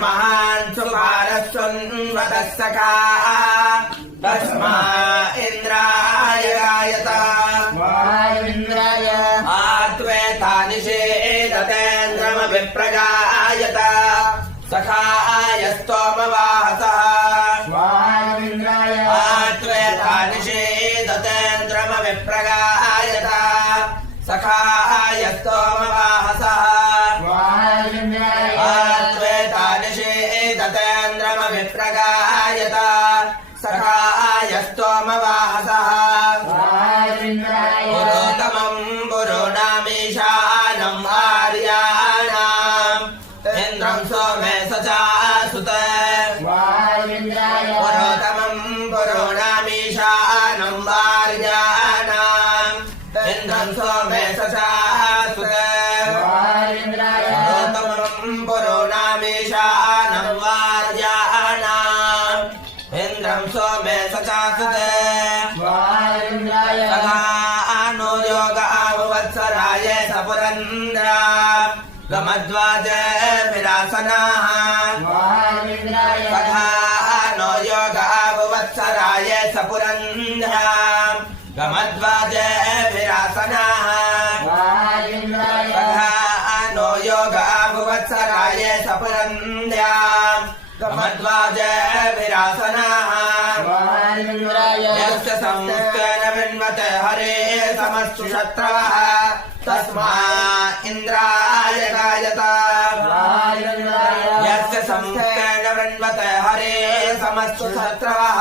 महान् सुपारस्वन्वतः सखा तस्मा इन्द्राय गायत आत्वेता निषेदतेन्द्रमभिप्रगायत सखायस्तोमवाहसः आत्वेता निषेदतेन्द्रमभिप्रगायत सखायस्तोमवाहसः आत्वेता निषेदतेन्द्रमभिप्रगायत सखायस्तोमवाहसः पुरोतमम् पुरोणामीशानम् आर्याणाम् इन्द्रम् सोमे सचासुत पुरोतमम् पुरोणामीशानम् आर्याणाम् इन्द्रम् सोमे सचासुत पुरोणामीशानम् वार्याणाम् इन्द्रम् सोमे सचासुत सखानो योग आवत्सराय सपुरन्द्रा गमद्वाज विरासनाः सखानो योग आवत्सराय सपुरन्द्रा गमद्वाज विरासनाः सखानो योग आवत्सराय सपुरन्द्रा गमद्वाज विरासनाः यस्य संस्तेन विन्वते हरे समस्तु शत्रवः तस्मा इन्द्राय गायत यस्य संस्तेन विन्वते हरे समस्तु शत्रवः